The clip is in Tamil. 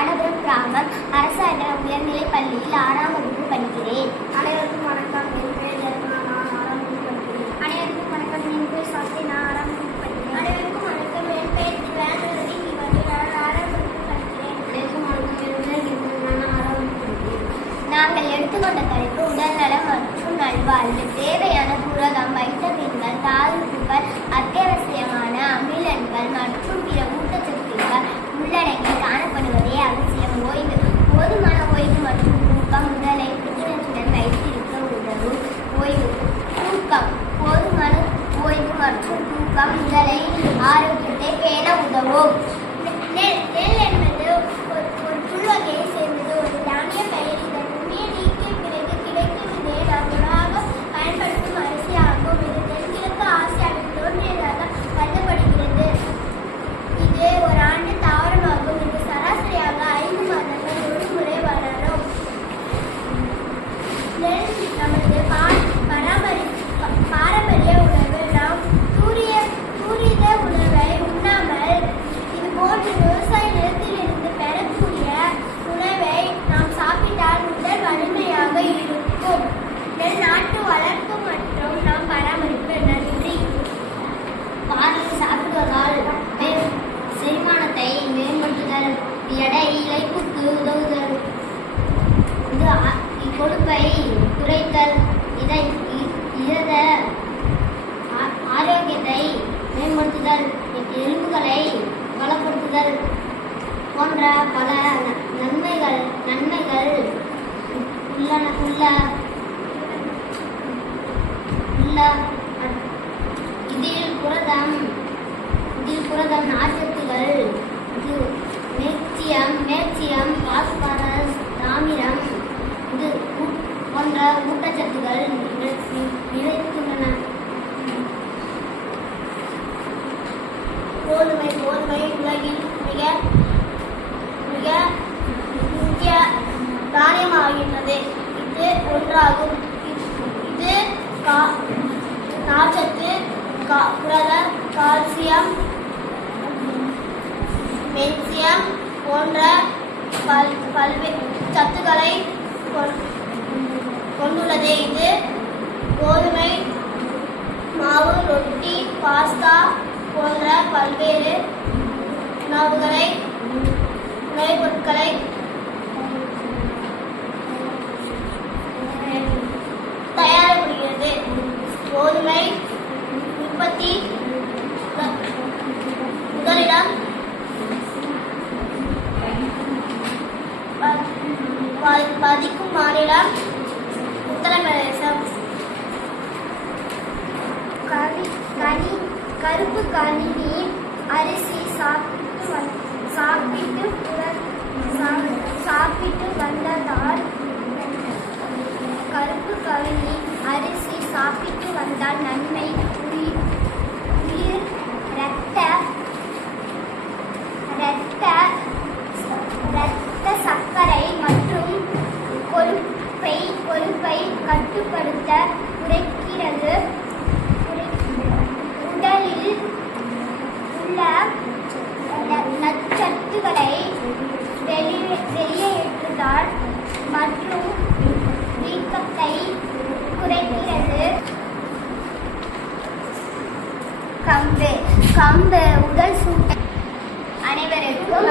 வானபுரம் கிராமம் அரசு உயர்நிலைப் பள்ளியில் 6ஆம் வகுப்பு படிக்கிறேன். அனைவருக்கும் வணக்கம். என் பேர் ஜெர்மனா. நான் 6ஆம் வகுப்பு படிக்கிறேன். அனைவருக்கும் வணக்கம். என் பேர் சாஸ்தி. நான் 6ஆம் வகுப்பு படிக்கிறேன். அனைவருக்கும் வணக்கம். என் பேர் திவானவதி. நான் 6ஆம் வகுப்பு படிக்கிறேன். அனைவருக்கும் வணக்கம். என் பேர் கிருஷ்ணா. நான் 6ஆம் வகுப்பு படிக்கிறேன். நாங்கள் எடுத்துக்கொண்ட தலைப்பு உடல்நலம் மற்றும் நல்வாழ்வு. தேவையான புரதம், வைட்டமின்கள், தாதுப்புகள், அத்தியாவசியமான அமிலங்கள் மற்றும் பிற ஊட்டச்சத்துக்கள் உள்ளடங்கி காணப்படுவதே அவசியம். ஓய்வு. போதுமான ஓய்வு மற்றும் தூக்கம் உடலை புத்துணர்ச்சியுடன் வைத்திருக்க உதவும். ஓய்வு. தூக்கம். போதுமான ஓய்வு மற்றும் தூக்கம் உடலை ஆரோக்கியத்தை பேண உதவும். நெல் என்பது ஒரு புல்வகையை சேர்ந்தது. ஒரு தானிய பயிர். இதன் உண்மையை நீக்கிய பிறகு கிடைக்கும் விதையை நாம் உணவாக பயன்படுத்தும் அரிசியாகும். இது தென்கிழக்கு ஆசியாவில் தோன்றியதாக கருதப்படுகிறது. இது ஒரு ஆண்டு தாவரமாகும். இது சராசரியாக 5 மாதங்கள் ஒரு முறை வளரும். நெல் நமது பாரம்பரிய உணவு. நாம் துரித உணவை உண்ணாமல் இது போன்ற விவசாய நிலத்திலிருந்து பெறக்கூடிய உணவை நாம் சாப்பிட்டால் உடல் வலிமையாக இருக்கும். நெல் நாட்டு வளர்ப்பு மற்றும் நாம் பராமரிப்பு. நன்றி. பாலில் சாப்பிடுவதால் செரிமானத்தை மேம்படுத்துதல், எடை இழைப்புக்கு உதவுதல், கொழுப்பை குறைத்தல், இதர ஆரோக்கியத்தை மேம்படுத்துதல், எலும்புகளை பலப்படுத்துதல் போன்ற பல நன்மைகள் இதில் புரதம், நார்ச்சத்துகள், மேக்சியம், பாஸ்பரஸ், தாமிரம் போன்ற ஊட்டச்சத்துக்கள் நிறைந்துள்ளன. கோதுமை உலகில் மிக முக்கிய தானியமாகின்றது. இது ஒன்றாகும். இது நார்ச்சத்து, புரதம், கால்சியம், மெக்னீசியம் போன்ற பல்வேறு சத்துக்களை கொண்டுள்ளது. இது கோதுமை மாவு, ரொட்டி, பாஸ்தா போன்ற பல்வேறு உணவுப் பொருட்களை தயாரிக்கப்படுகிறது. கோதுமை உற்பத்தி முதலிடம் பதிக்கும் மாநிலம் உத்தரப்பிரதேசம். கருப்பு கணினி அரிசி சாப்பிட்டு வந்ததால் கருப்பு கணினி அரிசி சாப்பிட்டு வந்தால் நன்மை. உயிர் இரத்த சர்க்கரை மற்றும் கொழுப்பை கட்டுப்படுத்த குறைக்கிறது. உடலில் உள்ள நச்சத்துக்களை வெளியேற்றுதல் மற்றும் வீக்கத்தை குறைக்கிறது. கம்பு உடல் சூட்டை. அனைவருக்கும்